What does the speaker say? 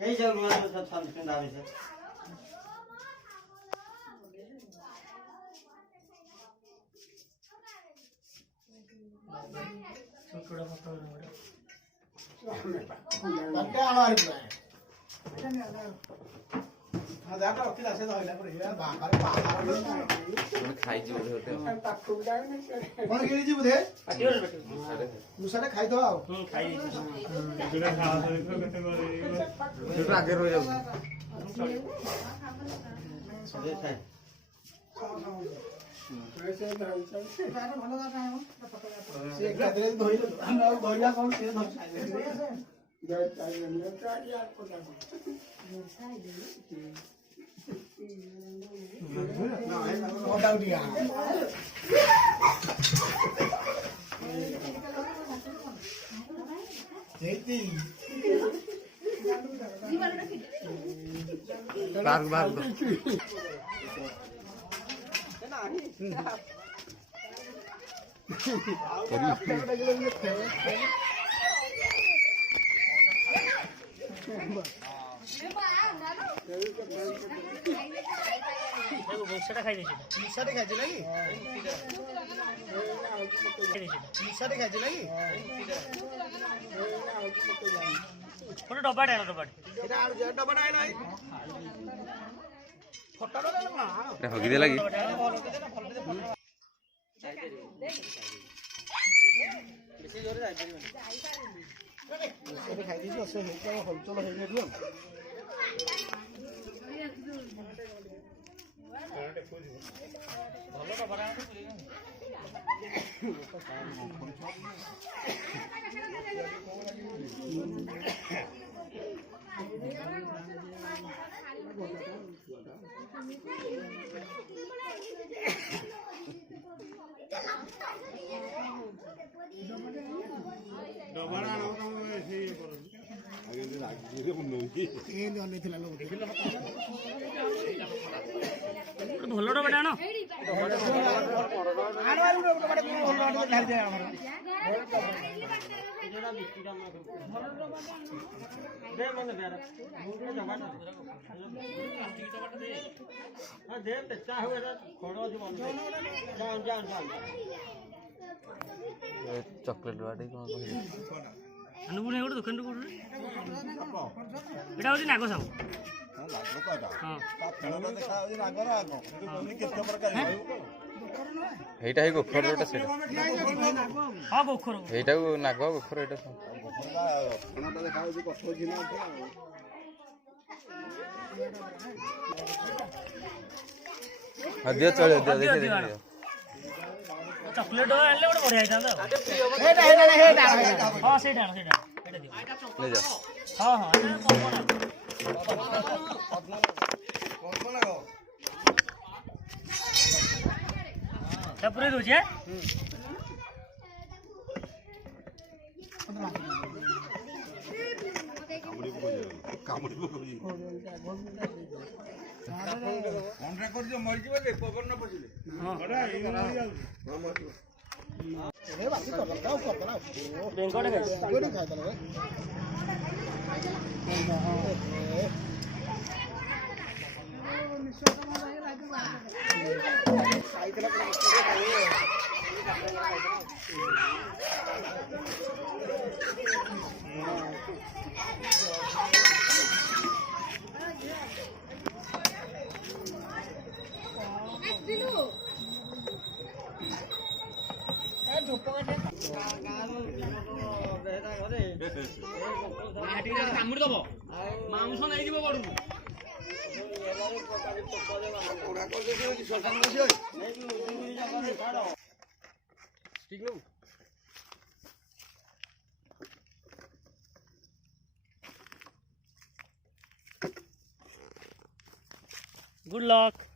कई जगह सब संस्कृत आवे છે छोटा पत्ता बटे आवार हजार अखिल आसे धइला पर हे बाबारे बाबा खाइ जी बोले होते ताकू जाय ने कोन गिरी जी बुधे पाटियो बेटे मुसारे खाइ दो आओ खाइ दुरा खा देखो कते करे तो आगे रो जाऊ सदे खाइ वैसे धइ से बारे भलो का है से कदरे धइलो हम भरिया कोन से धइ जय जय ने काटिया को जाऊ ना है ना डाउट दिया देखती बाग बाग सेटा खाइ देछि निसारे खाइ लागि निसारे खाइ लागि कोन डब्बा डालो डब्बा एटा आर जे डब्बा डाइ नै फोटो डालो ना ए हगि दे लागि बेसी जोरे जाय परिबो निसारे खाइ दिछि से हेका हलचल हेइ नै दियो ଭଲ ତ ବରା ଡବରା ନ ତମେ ସେ କର ଆगे ଲାଗିରେ ମୁନୁକି ଏ ନ ଥିଲା लो ଦେଖିଲ ଭଲ ଡବାଟା ଆଣ ଆଣ ଡବାଟା ଭଲ ଡବା ଧାରି ଦେ ଆମର ଏଟା ବିସ୍କିଟ ଆମ ଭଲ ଡବା ଦେ ମନେ ବେରା ମୁଣ୍ଡରେ ଡବାଟା ପ୍ଲାଷ୍ଟିକ ଡବାଟା ଦେ ହଁ ଦେ ବେଚା ହୁଏ ଏଟା ଖଡ ଯିବ ଯାଅ ଯାଅ ଯାଅ ଚକଲେଟ ବାଡି କଣ କହିଲେ ଅନୁଗୁଣ ଏଗୋଟେ ଦୋକାନରୁ କୋଉଠି ଏଟା ହଉଛି ନାଗ ସାହୁ ନାଗ କାଟା ହଁ ତା ଫେଳଟା ଦେଖା ହଉଛି ନାଗର ଆଗ କିନ୍ତୁ କୋନି କେତେ ପ୍ରକାର ହେଇଟା ହିଁ ଗୋଖର ଯୋଟା ସେଟା ହଁ ଗୋଖର ହେଇଟାକୁ ନାଗ ଗୋଖର ଏଟା ଫେଣଟା ଦେଖା ହଉଛି କଠ ଅଛି ନା ହଁ ଦିଅ ଚଳିବ ଦିଅ ଦେଖି ଦେଖି चॉकलेट आले बड़े बढ़िया था हेटा हेटा हेटा हां सेटा सेटा हेटा दियो ले जा हां हां कौन लगाओ सब पूरे दो छे कामड़ी को कॉन्ट्रैक्ट जो मर जीव जे पवन न पसिले हां बड़ा हां मर ए बाकी कर दला बेंगोडे खाइ दला कामुड़ी दब मांस नहीं जीव बड़ू गुड लक।